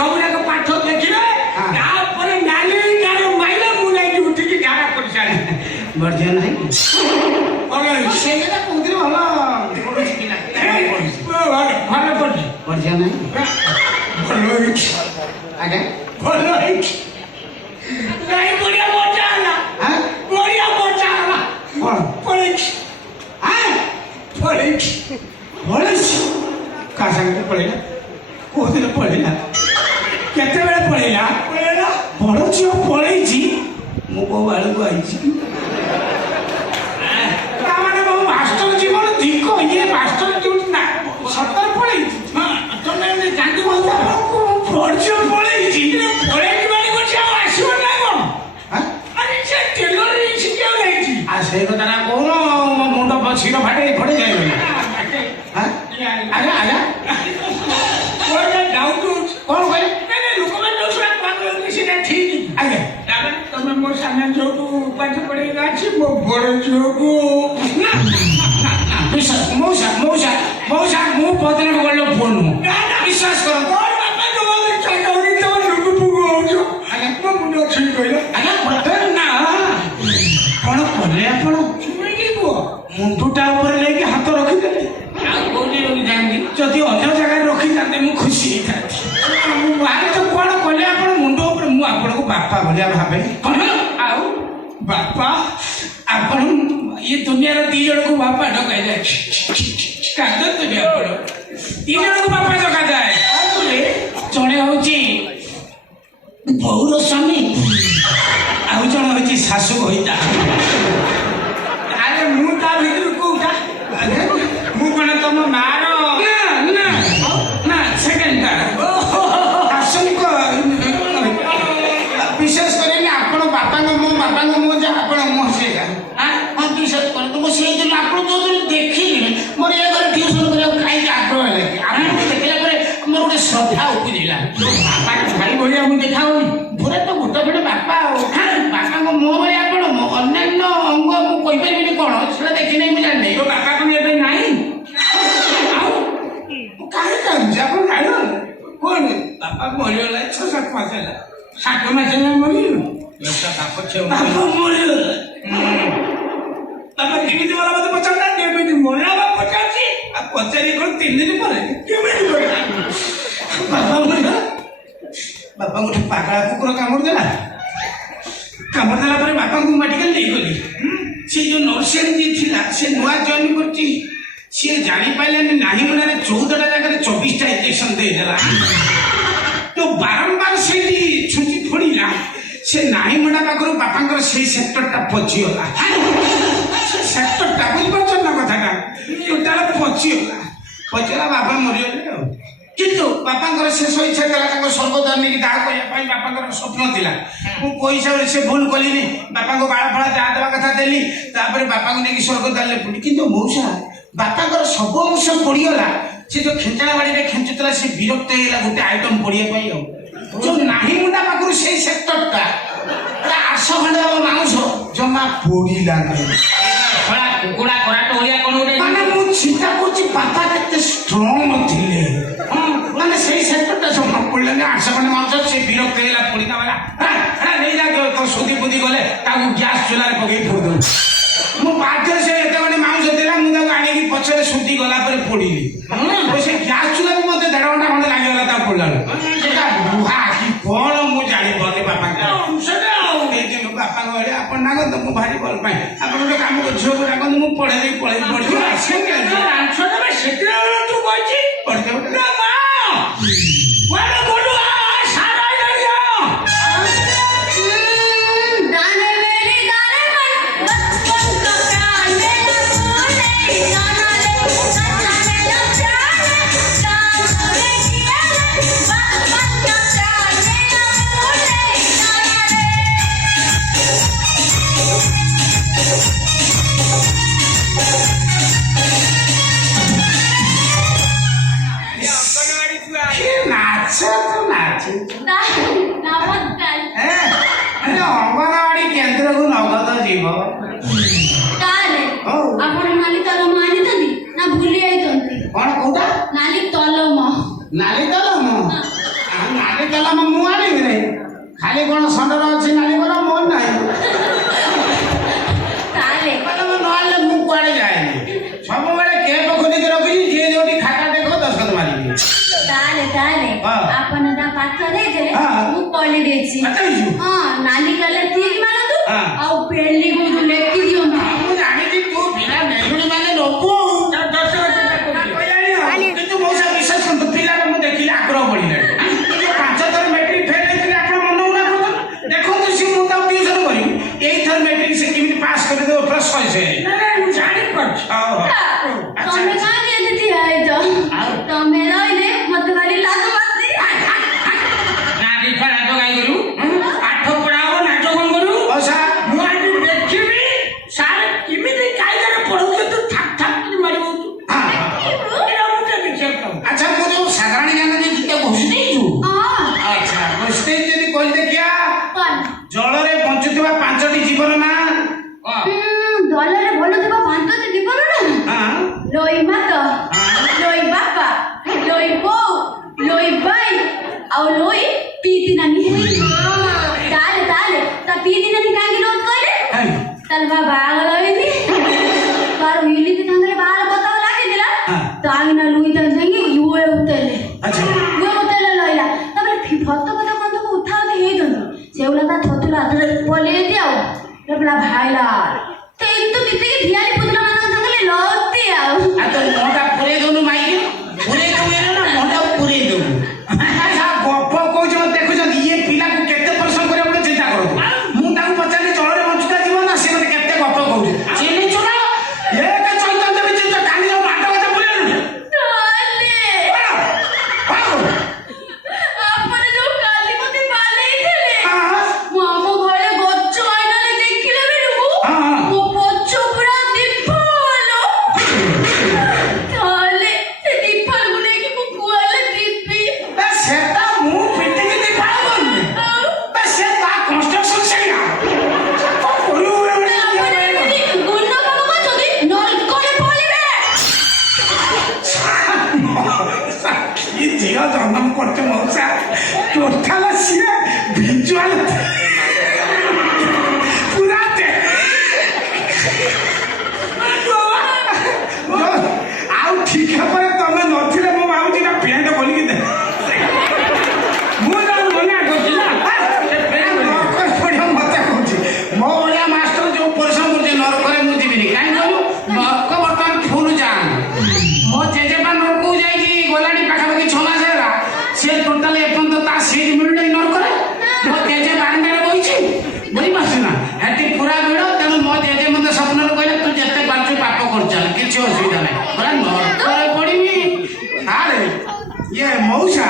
सब जाक पाठ देखिए तापर नाली गारे माइले मु नहीं उठी की झाड़ा कर सारे बढ़िया नहीं बोलो से जरा कुदरे भला पड़ोसी की ना भलो पड़ी बढ़िया नहीं भलो आगे भलो नहीं बढ़िया मजा आला हां बढ़िया मजा आला कौन पड़ी हां पड़ी पड़ोसी का संग पड़ेला कोदिन पड़ेला केते बेले पड़ेला बड़ झियो पळेछि मु को बाळू को आइछि ता माने मो मास्टर जीवन दिको ये मास्टर जीवन ना सतर पळेछि हां तने ने गांधी बोलता बड़ झियो पळेछि पड़े की बारी को छा आसीबो ना को हां अरे से टेलर शिखियो नहीं आ से कथा ना कोन मुंड पछिरो फाटे फडे जाय हां आजा आजा कोई डाउट कोन कहले नहीं लोक में दूसरा बात किसी ने ठीक आगे ताबे तमे मोर सामने जो पाठ पड़ेगा छी मो बड़ जोगो ना मौसा मु पदरे गलो फोन विश्वास करो और बापा जो बोले चौड़ी तो लोग पुगो जो आगे मो मुंडो ठीक कइला आगे बटन ना कोन करले आपण तुम्हें की को मुंडुटा ऊपर लेके हाथ रखि देले आ कोनी लोग जानगी जदि अन्य जगह रखि जाते मु खुशी हिताती मु बारे तो कोन करले आपण मुंडो ऊपर मु आपण को बापा भलिया भाबे कौन आओ बापा आपण ये दुनिया रे दी जण को बापा ढकाय जाय कागद तो बिया पड़ो दी जण को बापा ढका जाय जणे होची बहुर स्वामी आउ जण होची सासु होइता अरे मु ता भीतर को उठा मु कोन तम मारो ना ना ना सेकंड का आसन को विशेष करे आपण बापा को मो जा आपण मो से हां हम विशेष करे तो से दिन आपण जो दिन देखिले मोर ये घर ट्यूशन करे काई आग्रह है आपण देखला परे मोर ଗୋଟେ श्रद्धा उपजिला बापा के भाई भलिया मु देखाउनी पुरा तो गोटा बेटे बापा बापा को मो भली आपण अन्य अंग मु कहि परिबिनी कोन सेला देखि नै मु जानि तो बापा को ये नहीं आओ काहे का जापन आयो कौन बापा मरियोला 6-7 मास ହେଲା 7 मास ହେଲା मरियो लोटा बाप छे बापा मरियो बापा केमिति वाला मते पचारना केमिति मोरा बाप पचारसी आ पचारी कोन 3 दिन ପରେ केमिति मोरा बापा मरियो बापा गोटे पागला कुकुर कामड़ देला पर बापा को मेडिकल नहीं गली से जो नर्सिंग जी थिला से नुआ जॉइन करची से जानी पाइलानी नाही मनारे 14टा जगह 24टा इंजेक्शन दे देला तो बारंबार से छुटी फोड़ीला से नाही मना पाखरो बापांकर से सेक्टरटा पचियोला सेक्टरटा बुझ परछ ना कथाटा टोटाल पचियोला बापा मरियो किंतु बापांकर शेष इच्छा कला स्वर्गद्वार नहीं दाह करने बापांकर स्वप्न थिला मु कोई हिसाब से भूल कलिनी बापा को बाड़ा फड़ा दाह देवा कथा देली तापर बापा को नहीं स्वर्गद्वार ले पुणी किंतु मौसा बापांकर सब अंश पड़ीगला से जो खेचड़ा बाड़ी रे खेचुतला से विरक्त होइला गोटे आइटम पड़िया पाई जो नाही मुंडा पाखरु से सेक्टरटा 800 खंडे मांस जमा पड़ीला थोड़ा कुकुड़ा कराट होया कोन उठे माने मु चिंता करछि बापा केते स्ट्रांग थिले माने सेही सेक्टरटा सब पड़ले 800 खंडे मांस से विरक्त होइला पड़ीना वाला नहीं जा तो सुदी बुदी गले ताकू गैस चुला रे पके फोड़ दो मु बाध्य से एते माने मांस देला मु ताकू आनी की पछरे सुदी गला पर पड़ीली से गैस चुला में मते 1.5 घंटा खंडे लागि गला ता पड़ला सेटा बुहा की कोन मु जानि बने बापा के सेटा ए दिन बापा गले अपन ना तो मु भारी बोल पाए अपन तो काम को झो को राखन मु पढ़े पढ़े से आंसर में सेटा तू कहछि पढ़ते ना मां वाला बोलू आ सारा लड़िया दाने मेरी दाने मन बचपन का प्यार मेरा बोले गाना ले गाना मेरा प्यार गाना ले किया बचपन का प्यार मेरा बोले गाना ले ये अंगनवाड़ी छुआ नाच तो नाच नमस्कार अंगनवाड़ी केन्द्र को नगद जीव ताले आपण नाली तलम आनितंती ना भूली आइतंती कौन कोटा नाली तलम नाली तलम ନାଲି କଲମ ମୁଁ ଆଣିବି ରେ ଖାଲି କଣ ସଣ୍ଡର ଅଛି ନାଲି କଲମ ମୋର ନାହିଁ ତାହେଲେ କଲମ ନ ଆଣିଲେ ମୁଁ କୁଆଡେ ଯାଏନି ସବୁବେଳେ କେପ ଖୋଲିକି ରଖିଛି ଯିଏ ଯୋଉଠି ଖାତା ଦେଖ ଦସ୍ତଖତ ମାରିବି ତାହେଲେ ହଁ। ଆପଣ ତା ପାଠ ଦେଇଦେଲେ ହଁ। ମୁଁ କଲି ଦେଇଛି ଆଚ୍ଛା, ହେଇଛୁ। ହଁ ନାଲି କଲର ଠିକ ମାରନ୍ତୁ ହଁ। ଆଉ ପେଲି ଗୁଣ୍ଡୁ ଲେଖି ଦିଅନ୍ତୁ ମୁଁ ଜାଣିଛି ତୁ ପିଲା ନେହୁଣି ମାନେ ଲୋକ କିନ୍ତୁ ମଉସା ବିଶ୍ୱାସ କରନ୍ତୁ ପିଲାଟା ମୁଁ ଦେଖିଲି ଆଗ୍ରହ ବଢିଲାଣି ଏ ଯୋଉ 5 ଥର ମେଟ୍ରିକ ଫେଲ୍ ହେଇଥିଲେ ଆପଣ ମନ ଉଣା କରୁଛନ୍ତି ଦେଖନ୍ତୁ ସେ ମୁଁ ତାକୁ ଟ୍ୟୁସନ କରିବି ଏଇଥର ମେଟ୍ରିକ ସେ କେମିତି ପାସ୍ କରିଦେବ ପୁରା 100 ମୁଁ ଜାଣିପାରୁଛି ତମେ କାହିଁକି ଏତେ ଠିଆ ହେଇଛ ତମେ ରହିଲେ ମତେ ଖାଲି ଲାଜ ମାରନ୍ତି ନାରୀ ଛୁଆ ନାଚ କାଇଁ କରିବୁ ପାଠ ପଢା ହବ ନାଚ କଣ କରିବୁ ମଉସା ମୁଁ ଆଜି ଦେଖିବି ସାର୍ କେମିତି କାଇଦାରେ ପଢଉଛୁ ତୁ ଠାକ୍ ଠାକ୍ କରି ମାରିବୁ ଏଇଟା ମୁଁ ତ ଦେଖିବାକୁ ପାଉ ଆଚ୍ଛା ମୁଁ ଯୋଉ ସାଧାରଣ ଜ୍ଞାନ ଦେଇଛି ତାକୁ ଘୋଷି ଦେଇଛୁ ହଁ ଆଚ୍ଛା ଘୋଷି ଦେଇଛି ଯଦି କହିଲି ଦେଖିଆ କଣ ଜଳରେ ବଞ୍ଚୁଥିବା 5ଟି ଜୀବନ ନା ଦଳରେ ଭଲ ଥିବା ପାଞ୍ଚଟି ଜୀବନ ନା ହଁ ଲୋଇ ମାତ ଲୋଇ ବାପା ଲୋଇ ବୋଉ ଲୋଇ ଭାଇ ଆଉ ଲୋଇ ପିଇତି ନାନୀ ତାହେଲେ ତା ପିଇତି ନାନୀ କାହିଁକି ରୋଧ କହିଲେ ତାର ବାହାଘର ହେଇନି ତାର ଇଲିତି ତାଙ୍କର ବାହାର କଥା ଲାଗିଥିଲା ତାହିନା ଲୁଇ ତାର ସାଙ୍ଗେ ୟୁଏ ଉତେଲେ ଆଚ୍ଛା ୟୁଏ ଉତେଲେ ରହିଲା ତାପରେ ଫତ କଥା କନ୍ତକୁ ଉଠାଉତି ହେଇଛନ୍ତି ସେଗୁলা ତା ଥতুଲା ହାତରେ ପଲେଇ ଦିଆଉ ଏଗୁলা ଭାଇଲା ତ ଏମିତି ବିତିକି ଧିଆଲି ପୁତଲା ମାନଙ୍କ ସାଙ୍ଗରେ ଲତି ଆଉ ଆଉ ତ ମଣ୍ଡା ପୁରେଇ ଦଉନୁ ମାଇକି ପୁରେଇ ଦବୁ ନା ମଣ୍ଡା ପୁରେଇ ଦବୁ ଆଚ୍ଛା ଗପ କହୁଛ ଦେଖୁଛନ୍ତି ଇଏ ପିଲାକୁ କେତେ ପରିଶ୍ରମ କରିବାକୁ ଗୋଟେ ଚିନ୍ତା କରନ୍ତୁ ମୁଁ ତାକୁ ପଚାରିଲି ଜଳରେ ବଞ୍ଚୁତା ଯିବ ନା ସେ ମତେ କେତେ ଗପ କହୁଛି ସିଏ ନେଇଛୁ ନା ଏକ ଚୈତନ୍ୟ ବିଚିତ୍ର କାଲି ଯୋଉ ମାଟ କଥା ବୁଲେଇଲୁ ଆପଣ ଯୋଉ କାଲି ମତେ ପାଲେଇଥିଲେ ମୁଁ ଆମ ଘରେ ଗଛ ଆଇନାରେ ଦେଖିଲା ବେଳକୁ ମୋ ପଛ ପୁରା ଦୀପାଳ ତାହେଲେ ସେ ଦୀପାଳକୁ ନେଇକି ମୁଁ କୁଆଡେ ଯିବି ସେଟା ମୁଁ ପିଟିକି ଦେଇ ପାଳ କରୁନି ସେ ତା କନଷ୍ଟ୍ରକ୍ସନ ସେଇଆ କଣ କରିବୁ ଆପଣ ଏମିତି ଗୁଣ୍ଡ କାମ କରୁଛନ୍ତି ନର୍କରେ ପଡ଼ିବେ କି ଝିଅ ଜନ୍ମ କରୁଛ ମଉସା ଟୋଟାଲ ସିଏ ଭିଜୁଆଲ ପୁରା ଆଉ ଠିକ ପରେ ତମେ ନଥିଲେ ମୁଁ ଭାବୁଛି ନା ପ୍ୟାଣ୍ଟ ଖୋଲିକି ଦେ ମୁଁ ତାକୁ ମନା କରୁଛି ନା ନରକରେ ପଡ଼ିବ ମତେ କହୁଛି ମୋ ଭଳିଆ ମାଷ୍ଟର ଯୋଉ ପରିଶ୍ରମ କରୁଛି ନରକରେ ମୁଁ ଯିବିନି କାହିଁକି କହିଲୁ ନରକ ବର୍ତ୍ତମାନ ଫୁଲ ଯାଆନି ମୋ ଜେଜେପା ନରକକୁ ଯାଇଛି ଗଲାଣି ପାଖାପାଖି 6 ମାସ ହେଲା ସେ ଟୋଟାଲ ଏପର୍ଯ୍ୟନ୍ତ ତା ସିଟ୍ ମିଳୁନି ନରକରେ ମୋ ଜେଜେ ବାରଣ୍ଡାରେ ବଇଛି ବୁଝିପାରୁଛୁ ନା ହେଠି ପୁରା ଭିଡ଼ ତେଣୁ ମୋ ଜେଜେ ମତେ ସ୍ୱପ୍ନରେ କହିଲେ ତୁ ଯେତେ ପାରୁଛୁ ପାପ କରୁଛ କିଛି ଅସୁବିଧା ନାହିଁ ପୁରା ନରକରେ ପଡ଼ିବି ଆରେ ଇଏ ମଉସା